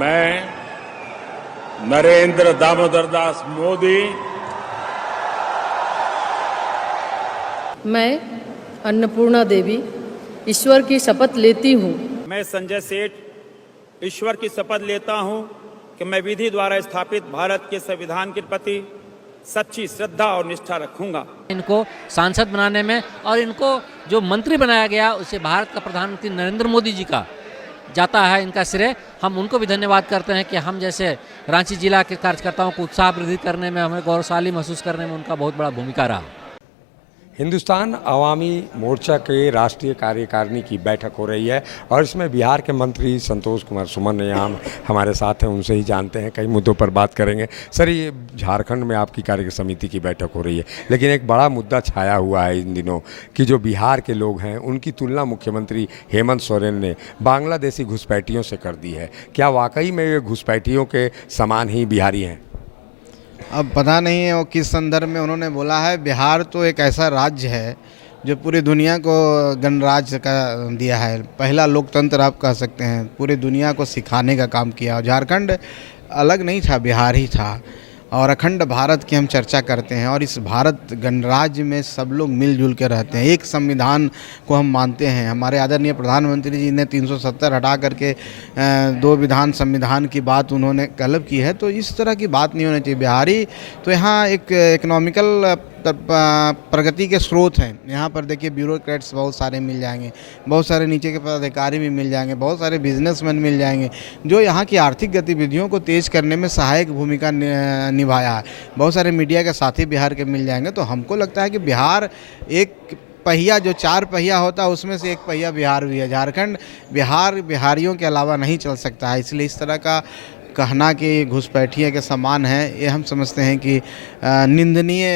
मैं नरेंद्र दामोदर दास मोदी मैं अन्नपूर्णा देवी ईश्वर की शपथ लेती हूँ। मैं संजय सेठ ईश्वर की शपथ लेता हूँ कि मैं विधि द्वारा स्थापित भारत के संविधान के प्रति सच्ची श्रद्धा और निष्ठा रखूंगा। इनको सांसद बनाने में और इनको जो मंत्री बनाया गया उसे भारत का प्रधानमंत्री नरेंद्र मोदी जी का जाता है इनका श्रेय। हम उनको भी धन्यवाद करते हैं कि हम जैसे रांची जिला के कार्यकर्ताओं को उत्साह वृद्धि करने में, हमें गौरवशाली महसूस करने में उनका बहुत बड़ा भूमिका रहा। हिंदुस्तान अवामी मोर्चा के राष्ट्रीय कार्यकारिणी की बैठक हो रही है और इसमें बिहार के मंत्री संतोष कुमार सुमन यहाँ हमारे साथ हैं। उनसे ही जानते हैं, कई मुद्दों पर बात करेंगे। सर, ये झारखंड में आपकी कार्य समिति की बैठक हो रही है, लेकिन एक बड़ा मुद्दा छाया हुआ है इन दिनों कि जो बिहार के लोग हैं उनकी तुलना मुख्यमंत्री हेमंत सोरेन ने बांग्लादेशी घुसपैठियों से कर दी है। क्या वाकई में ये घुसपैठियों के समान ही बिहारी हैं? अब पता नहीं है वो किस संदर्भ में उन्होंने बोला है। बिहार तो एक ऐसा राज्य है जो पूरी दुनिया को गणराज्य का दिया है, पहला लोकतंत्र आप कह सकते हैं, पूरी दुनिया को सिखाने का काम किया। और झारखंड अलग नहीं था, बिहार ही था। और अखंड भारत की हम चर्चा करते हैं और इस भारत गणराज्य में सब लोग मिलजुल के रहते हैं। एक संविधान को हम मानते हैं। हमारे आदरणीय प्रधानमंत्री जी ने 370 हटा करके 2 विधान संविधान की बात उन्होंने कल्प की है, तो इस तरह की बात नहीं होनी चाहिए। बिहारी तो यहाँ एक इकोनॉमिकल प्रगति के स्रोत हैं। यहाँ पर देखिए ब्यूरोक्रेट्स बहुत सारे मिल जाएंगे, बहुत सारे नीचे के पदाधिकारी भी मिल जाएंगे, बहुत सारे बिजनेसमैन मिल जाएंगे जो यहाँ की आर्थिक गतिविधियों को तेज करने में सहायक भूमिका निभाया है। बहुत सारे मीडिया के साथी बिहार के मिल जाएंगे। तो हमको लगता है कि बिहार एक पहिया, जो 4 पहिया होता है उसमें से एक पहिया बिहार भी है। झारखंड बिहारियों के अलावा नहीं चल सकता है। इसलिए इस तरह का कहना कि घुसपैठिए के समान है, ये हम समझते हैं कि निंदनीय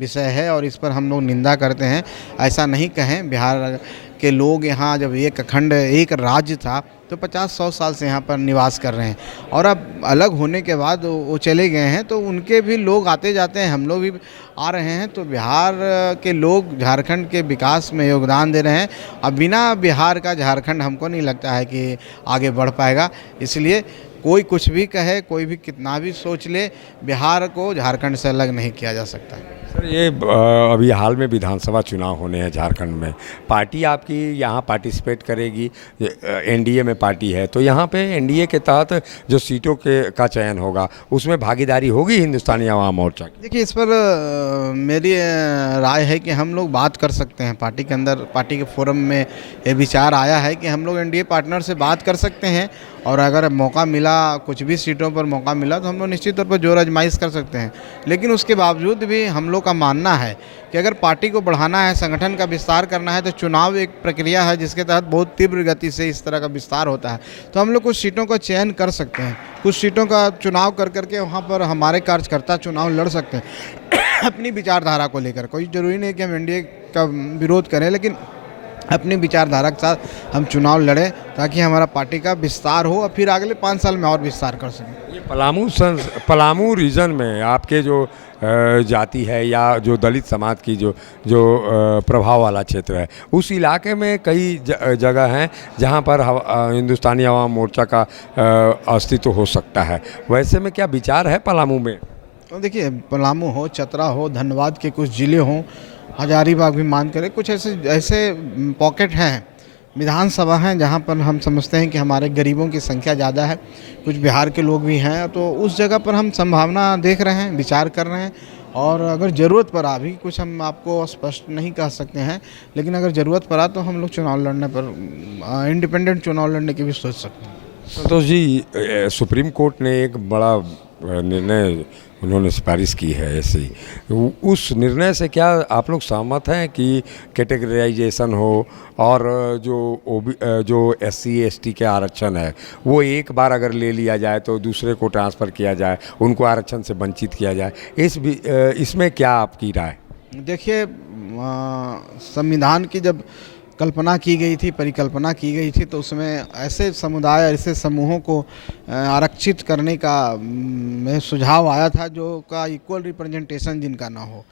विषय है और इस पर हम लोग निंदा करते हैं। ऐसा नहीं कहें। बिहार के लोग यहाँ जब एक अखंड एक राज्य था तो 50-100 साल से यहाँ पर निवास कर रहे हैं और अब अलग होने के बाद वो चले गए हैं, तो उनके भी लोग आते जाते हैं, हम लोग भी आ रहे हैं। तो बिहार के लोग झारखंड के विकास में योगदान दे रहे हैं। अब बिना बिहार का झारखंड हमको नहीं लगता है कि आगे बढ़ पाएगा। इसलिए कोई कुछ भी कहे, कोई भी कितना भी सोच ले, बिहार को झारखंड से अलग नहीं किया जा सकता। सर, ये अभी हाल में विधानसभा चुनाव होने हैं झारखंड में। पार्टी आपकी यहाँ पार्टिसिपेट करेगी, एनडीए में पार्टी है, तो यहाँ पे एनडीए के तहत जो सीटों का चयन होगा उसमें भागीदारी होगी हिंदुस्तानी अवाम मोर्चा की? देखिए, इस पर मेरी राय है कि हम लोग बात कर सकते हैं पार्टी के अंदर। पार्टी के फोरम में ये विचार आया है कि हम लोग एनडीए पार्टनर से बात कर सकते हैं और अगर मौका मिला, कुछ भी सीटों पर मौका मिला, तो हम लोग निश्चित तौर पर जोर आजमाइश कर सकते हैं। लेकिन उसके बावजूद भी हम लोग का मानना है कि अगर पार्टी को बढ़ाना है, संगठन का विस्तार करना है, तो चुनाव एक प्रक्रिया है जिसके तहत बहुत तीव्र गति से इस तरह का विस्तार होता है। तो हम लोग कुछ सीटों का चयन कर सकते हैं, कुछ सीटों का चुनाव कर करके वहाँ पर हमारे कार्यकर्ता चुनाव लड़ सकते हैं अपनी विचारधारा को लेकर। कोई ज़रूरी नहीं कि हम एनडीए का विरोध करें, लेकिन अपनी विचारधारा के साथ हम चुनाव लड़ें ताकि हमारा पार्टी का विस्तार हो और फिर अगले 5 साल में और विस्तार कर सकें। ये पलामू रीजन में आपके जो जाति है या जो दलित समाज की जो प्रभाव वाला क्षेत्र है, उस इलाके में कई जगह हैं जहां पर हिंदुस्तानी अवाम मोर्चा का अस्तित्व हो सकता है। वैसे में क्या विचार है पलामू में? तो देखिए, पलामू हो, चतरा हो, धनबाद के कुछ ज़िले हों, हजारीबाग भी मान करें, कुछ ऐसे पॉकेट हैं, विधानसभा हैं जहां पर हम समझते हैं कि हमारे गरीबों की संख्या ज़्यादा है, कुछ बिहार के लोग भी हैं। तो उस जगह पर हम संभावना देख रहे हैं, विचार कर रहे हैं और अगर ज़रूरत पड़ा, अभी कुछ हम आपको स्पष्ट नहीं कह सकते हैं, लेकिन अगर ज़रूरत पड़ा तो हम लोग चुनाव लड़ने पर, इंडिपेंडेंट चुनाव लड़ने की भी सोच सकते हैं। संतोष जी, सुप्रीम कोर्ट ने एक बड़ा निर्णय उन्होंने सिफारिश की है ऐसे ही, उस निर्णय से क्या आप लोग सहमत हैं कि कैटेगराइजेशन हो और जो SC ST के आरक्षण है वो एक बार अगर ले लिया जाए तो दूसरे को ट्रांसफ़र किया जाए, उनको आरक्षण से वंचित किया जाए, इसमें क्या आपकी राय? देखिए, संविधान की जब कल्पना की गई थी, परिकल्पना की गई थी, तो उसमें ऐसे समुदाय, ऐसे समूहों को आरक्षित करने का में सुझाव आया था जो का इक्वल रिप्रेजेंटेशन जिनका ना हो।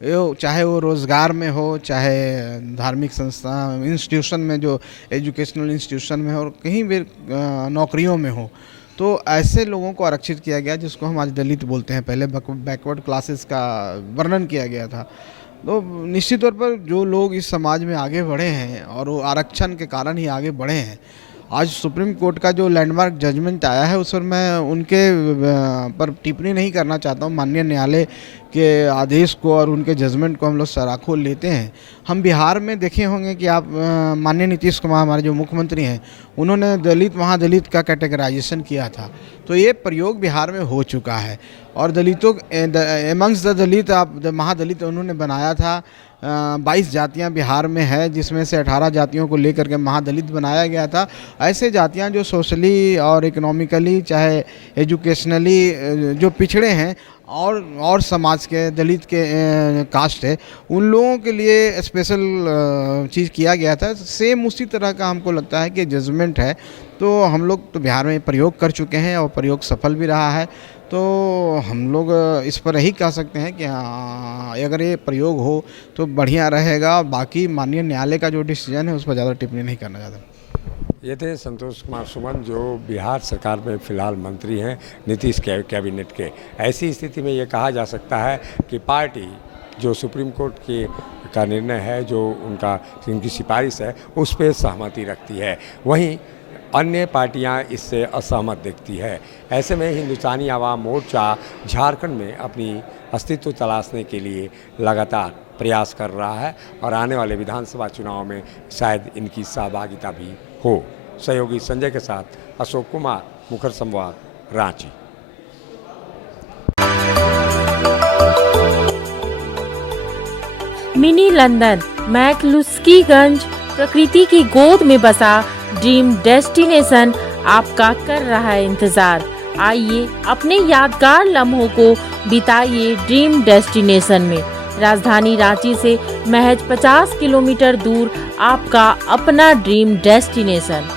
चाहे वो रोज़गार में हो, चाहे धार्मिक संस्था इंस्टीट्यूशन में, जो एजुकेशनल इंस्टीट्यूशन में हो, और कहीं भी नौकरियों में हो, तो ऐसे लोगों को आरक्षित किया गया जिसको हम आज दलित बोलते हैं। पहले बैकवर्ड क्लासेस का वर्णन किया गया था। तो निश्चित तौर पर जो लोग इस समाज में आगे बढ़े हैं और वो आरक्षण के कारण ही आगे बढ़े हैं। आज सुप्रीम कोर्ट का जो लैंडमार्क जजमेंट आया है उस पर मैं उनके पर टिप्पणी नहीं करना चाहता हूँ। माननीय न्यायालय के आदेश को और उनके जजमेंट को हम लोग सराखों लेते हैं। हम बिहार में देखे होंगे कि आप माननीय नीतीश कुमार हमारे जो मुख्यमंत्री हैं, उन्होंने दलित महादलित का कैटेगराइजेशन किया था। तो ये प्रयोग बिहार में हो चुका है और दलितों एमंग्स द दलित आप महादलित उन्होंने बनाया था। 22 जातियां बिहार में है, जिसमें से 18 जातियों को लेकर के महादलित बनाया गया था। ऐसे जातियां जो सोशली और इकोनॉमिकली, चाहे एजुकेशनली जो पिछड़े हैं और समाज के दलित के कास्ट है, उन लोगों के लिए स्पेशल चीज़ किया गया था। सेम उसी तरह का हमको लगता है कि जजमेंट है। तो हम लोग तो बिहार में प्रयोग कर चुके हैं और प्रयोग सफल भी रहा है। तो हम लोग इस पर यही कह सकते हैं कि हाँ, अगर ये प्रयोग हो तो बढ़िया रहेगा। बाकी माननीय न्यायालय का जो डिसीजन है उस पर ज़्यादा टिप्पणी नहीं करना चाहता। ये थे संतोष कुमार सुमन, जो बिहार सरकार में फिलहाल मंत्री हैं नीतीश कैबिनेट के। ऐसी स्थिति में ये कहा जा सकता है कि पार्टी जो सुप्रीम कोर्ट का निर्णय है, जो उनकी सिफारिश है, उस पर सहमति रखती है। वहीं अन्य पार्टियां इससे असहमत दिखती है। ऐसे में हिंदुस्तानी आवाम मोर्चा झारखंड में अपनी अस्तित्व तलाशने के लिए लगातार प्रयास कर रहा है और आने वाले विधानसभा चुनाव में शायद इनकी सहभागिता भी हो। सहयोगी संजय के साथ अशोक कुमार, मुखर संवाद, रांची। मिनी लंदन मैक्लुस्कीगंज प्रकृति की गोद में बसा ड्रीम डेस्टिनेशन आपका कर रहा है इंतजार। आइए अपने यादगार लम्हों को बिताइए ड्रीम डेस्टिनेशन में। राजधानी रांची से महज 50 किलोमीटर दूर आपका अपना ड्रीम डेस्टिनेशन।